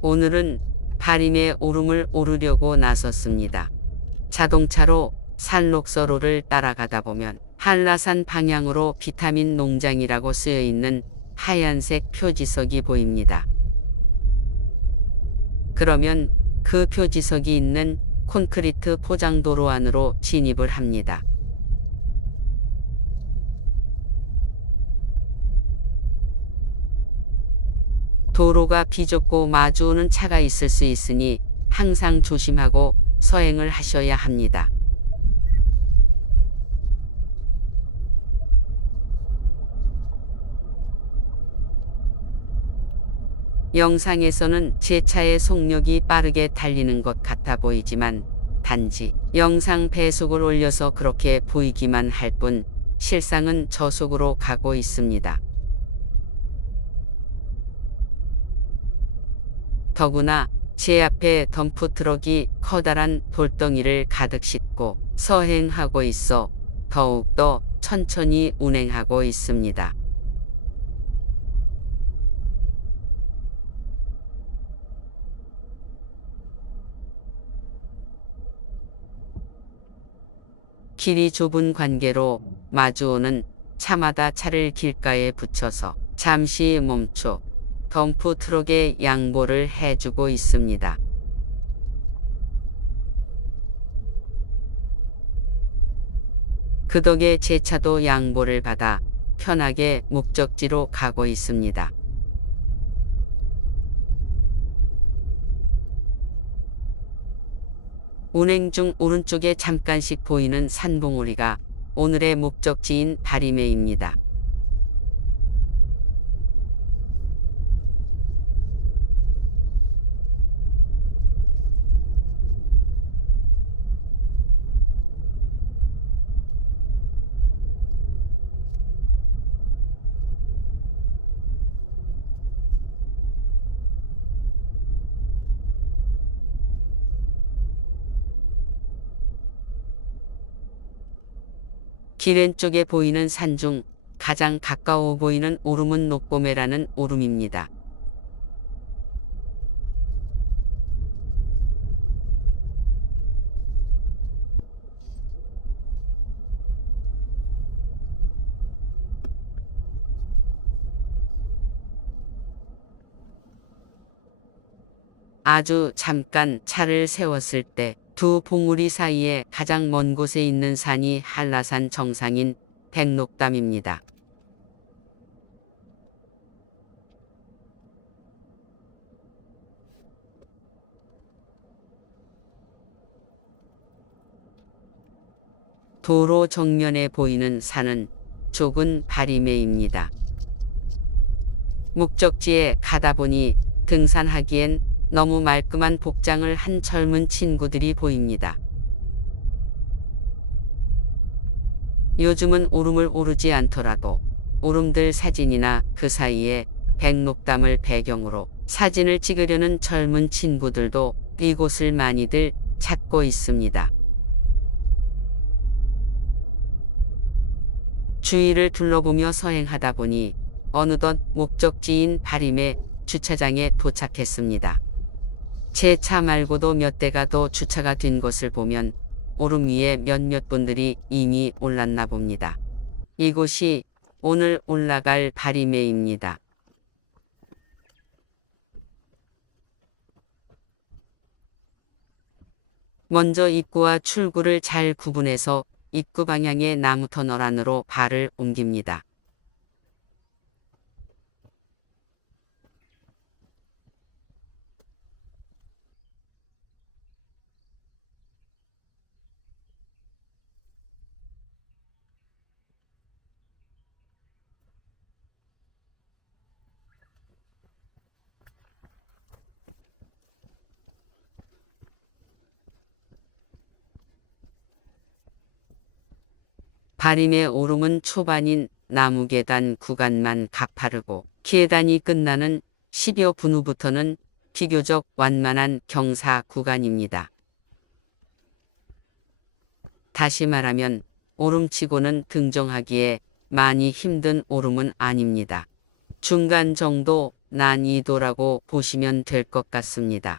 오늘은 바림의 오름을 오르려고 나섰습니다. 자동차로 산록서로를 따라가다 보면 한라산 방향으로 비타민 농장이라고 쓰여 있는 하얀색 표지석이 보입니다. 그러면 그 표지석이 있는 콘크리트 포장도로 안으로 진입을 합니다. 도로가 비좁고 마주오는 차가 있을 수 있으니 항상 조심하고 서행을 하셔야 합니다. 영상에서는 제 차의 속력이 빠르게 달리는 것 같아 보이지만 단지 영상 배속을 올려서 그렇게 보이기만 할 뿐 실상은 저속으로 가고 있습니다. 더구나 제 앞에 덤프트럭이 커다란 돌덩이를 가득 싣고 서행하고 있어 더욱더 천천히 운행하고 있습니다. 길이 좁은 관계로 마주오는 차마다 차를 길가에 붙여서 잠시 멈춰 덤프 트럭에 양보를 해주고 있습니다. 그 덕에 제 차도 양보를 받아 편하게 목적지로 가고 있습니다. 운행 중 오른쪽에 잠깐씩 보이는 산봉우리가 오늘의 목적지인 바림에입니다. 길 왼쪽에 보이는 산 중 가장 가까워 보이는 오름은 녹고매라는 오름입니다. 아주 잠깐 차를 세웠을 때 두 봉우리 사이에 가장 먼 곳에 있는 산이 한라산 정상인 백록담입니다. 도로 정면에 보이는 산은 좁은 바림에입니다. 목적지에 가다 보니 등산하기엔 너무 말끔한 복장을 한 젊은 친구들이 보입니다. 요즘은 오름을 오르지 않더라도 오름들 사진이나 그 사이에 백록담을 배경으로 사진을 찍으려는 젊은 친구들도 이곳을 많이들 찾고 있습니다. 주위를 둘러보며 서행하다 보니 어느덧 목적지인 바림의 주차장에 도착했습니다. 제 차 말고도 몇 대가 더 주차가 된 것을 보면 오름 위에 몇몇 분들이 이미 올랐나 봅니다. 이곳이 오늘 올라갈 바림에입니다. 먼저 입구와 출구를 잘 구분해서 입구 방향의 나무 터널 안으로 발을 옮깁니다. 바림의 오름은 초반인 나무 계단 구간만 가파르고 계단이 끝나는 10여 분 후부터는 비교적 완만한 경사 구간입니다. 다시 말하면 오름치고는 등정하기에 많이 힘든 오름은 아닙니다. 중간 정도 난이도라고 보시면 될 것 같습니다.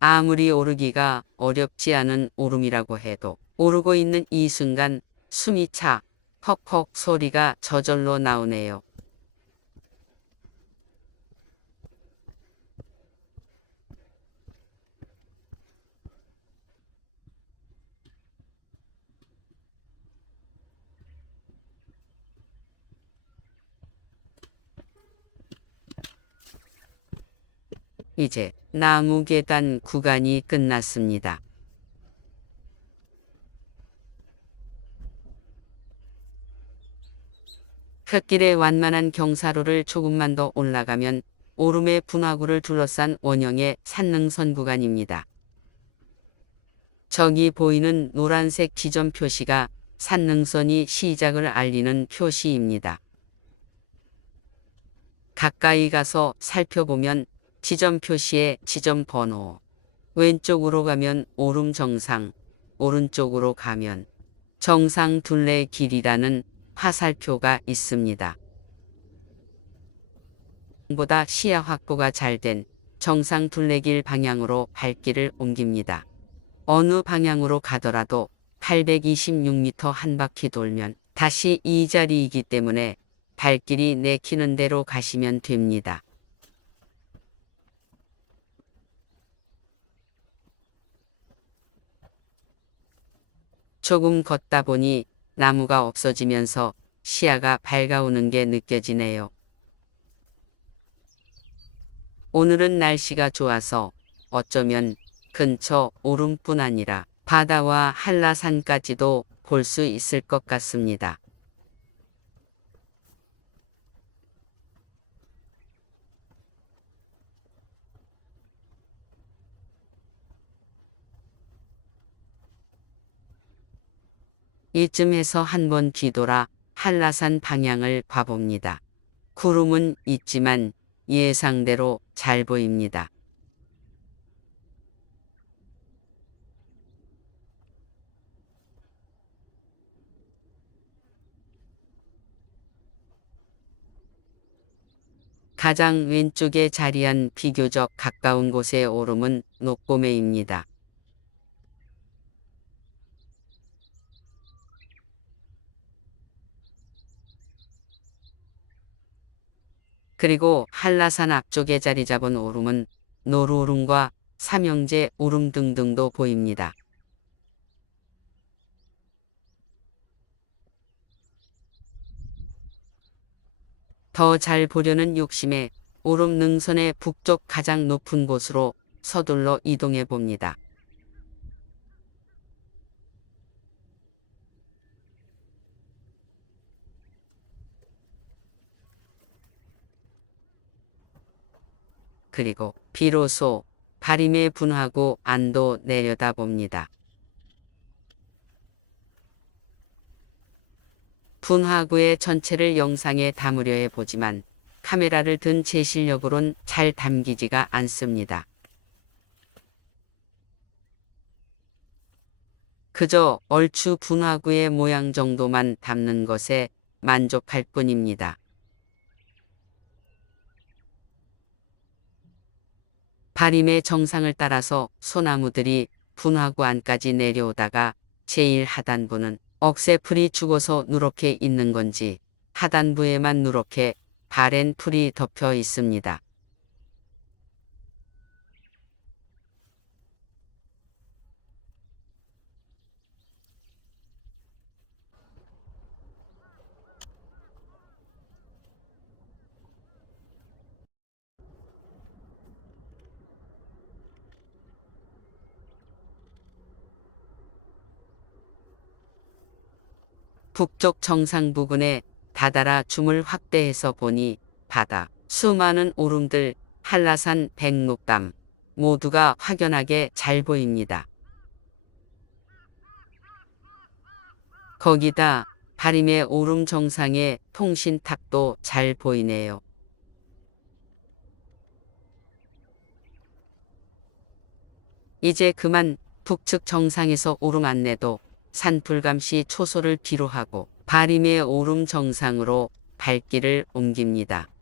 아무리 오르기가 어렵지 않은 오름이라고 해도 오르고 있는 이 순간 숨이 차 헉헉 소리가 저절로 나오네요. 이제 나무 계단 구간이 끝났습니다. 흙길의 완만한 경사로를 조금만 더 올라가면 오름의 분화구를 둘러싼 원형의 산능선 구간입니다. 저기 보이는 노란색 지점 표시가 산능선이 시작을 알리는 표시입니다. 가까이 가서 살펴보면 지점 표시에 지점 번호, 왼쪽으로 가면 오름 정상, 오른쪽으로 가면 정상 둘레 길이라는 화살표가 있습니다. 보다 시야 확보가 잘 된 정상 둘레길 방향으로 발길을 옮깁니다. 어느 방향으로 가더라도 826m 한 바퀴 돌면 다시 이 자리이기 때문에 발길이 내키는 대로 가시면 됩니다. 조금 걷다 보니 나무가 없어지면서 시야가 밝아오는 게 느껴지네요. 오늘은 날씨가 좋아서 어쩌면 근처 오름뿐 아니라 바다와 한라산까지도 볼 수 있을 것 같습니다. 이쯤에서 한번 뒤돌아 한라산 방향을 봐봅니다. 구름은 있지만 예상대로 잘 보입니다. 가장 왼쪽에 자리한 비교적 가까운 곳의 오름은 녹고매입니다. 그리고 한라산 앞쪽에 자리 잡은 오름은 노루오름과 삼형제 오름 등등도 보입니다. 더 잘 보려는 욕심에 오름 능선의 북쪽 가장 높은 곳으로 서둘러 이동해 봅니다. 그리고 비로소 발임에 분하고 안도 내려다봅니다. 분화구의 전체를 영상에 담으려 해보지만 카메라를 든 제 실력으론 잘 담기지가 않습니다. 그저 얼추 분화구의 모양 정도만 담는 것에 만족할 뿐입니다. 발임의 정상을 따라서 소나무들이 분화구 안까지 내려오다가 제일 하단부는 억새풀이 죽어서 누렇게 있는 건지 하단부에만 누렇게 바랜 풀이 덮여 있습니다. 북쪽 정상 부근에 다다라 줌을 확대해서 보니 바다, 수많은 오름들, 한라산 백록담 모두가 확연하게 잘 보입니다. 거기다 바림의 오름 정상에 통신탑도 잘 보이네요. 이제 그만 북측 정상에서 오름 안내도 산불감시 초소를 뒤로하고 바림의 오름 정상으로 발길을 옮깁니다.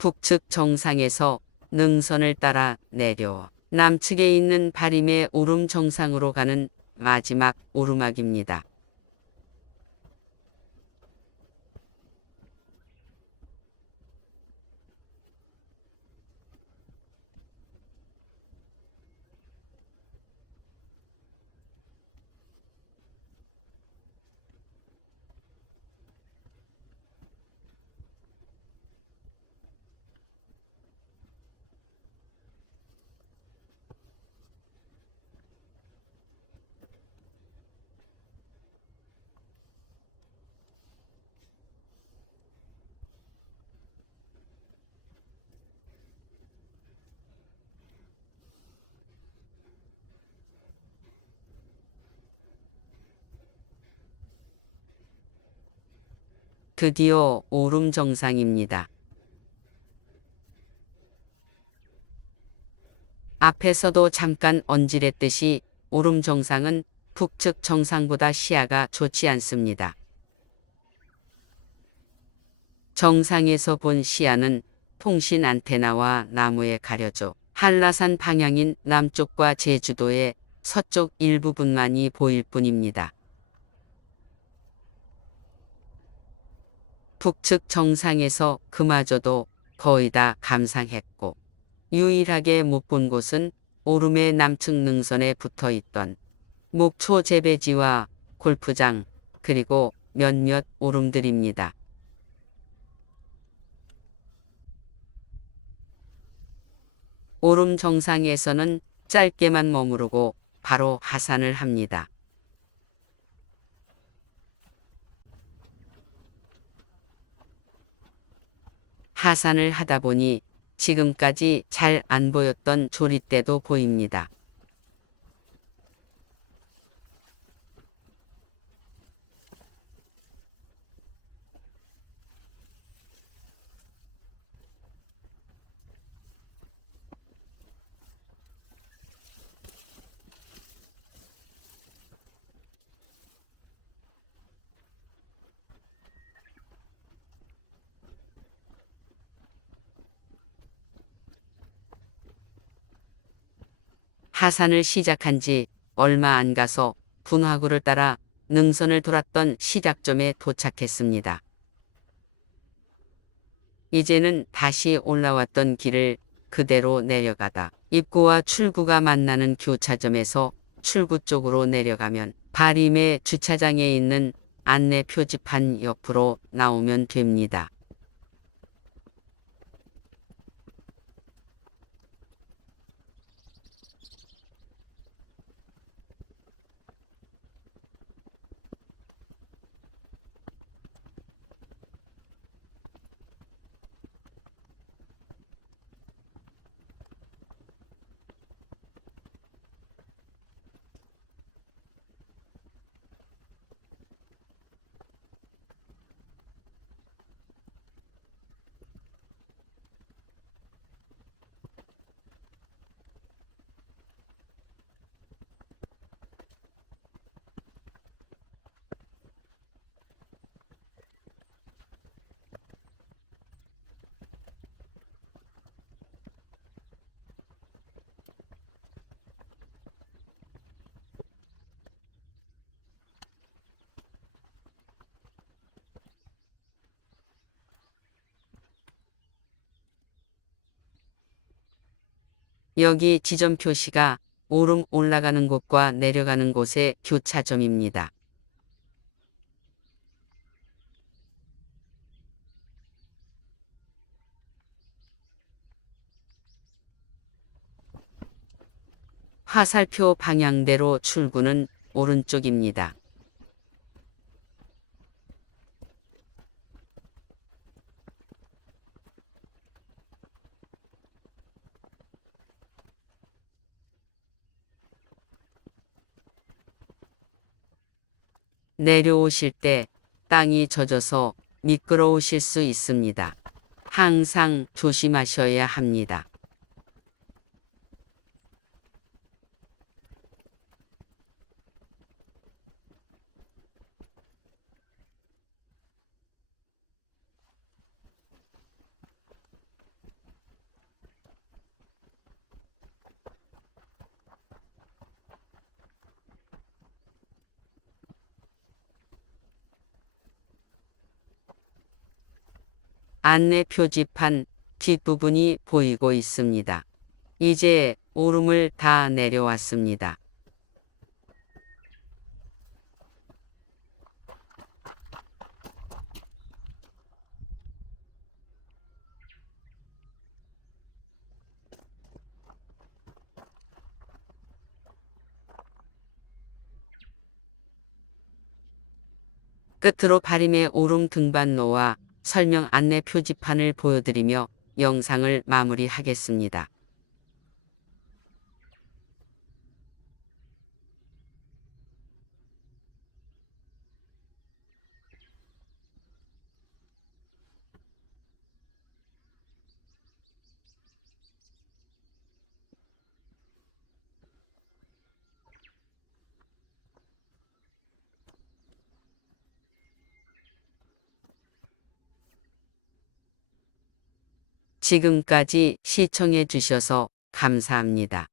북측 정상에서 능선을 따라 내려 남측에 있는 바림의 오름 정상으로 가는 마지막 오르막입니다. 드디어 오름 정상입니다. 앞에서도 잠깐 언질했듯이 오름 정상은 북측 정상보다 시야가 좋지 않습니다. 정상에서 본 시야는 통신 안테나와 나무에 가려져 한라산 방향인 남쪽과 제주도의 서쪽 일부분만이 보일 뿐입니다. 북측 정상에서 그마저도 거의 다 감상했고 유일하게 못 본 곳은 오름의 남측 능선에 붙어 있던 목초 재배지와 골프장 그리고 몇몇 오름들입니다. 오름 정상에서는 짧게만 머무르고 바로 하산을 합니다. 하산을 하다 보니 지금까지 잘 안 보였던 조릿대도 보입니다. 하산을 시작한 지 얼마 안 가서 분화구를 따라 능선을 돌았던 시작점에 도착했습니다. 이제는 다시 올라왔던 길을 그대로 내려가다 입구와 출구가 만나는 교차점에서 출구 쪽으로 내려가면 바림의 주차장에 있는 안내 표지판 옆으로 나오면 됩니다. 여기 지점 표시가 오름 올라가는 곳과 내려가는 곳의 교차점입니다. 화살표 방향대로 출구는 오른쪽입니다. 내려오실 때 땅이 젖어서 미끄러우실 수 있습니다. 항상 조심하셔야 합니다. 안내 표지판 뒷부분이 보이고 있습니다. 이제 오름을 다 내려왔습니다. 끝으로 바림의 오름 등반로와 설명 안내 표지판을 보여드리며 영상을 마무리하겠습니다. 지금까지 시청해 주셔서 감사합니다.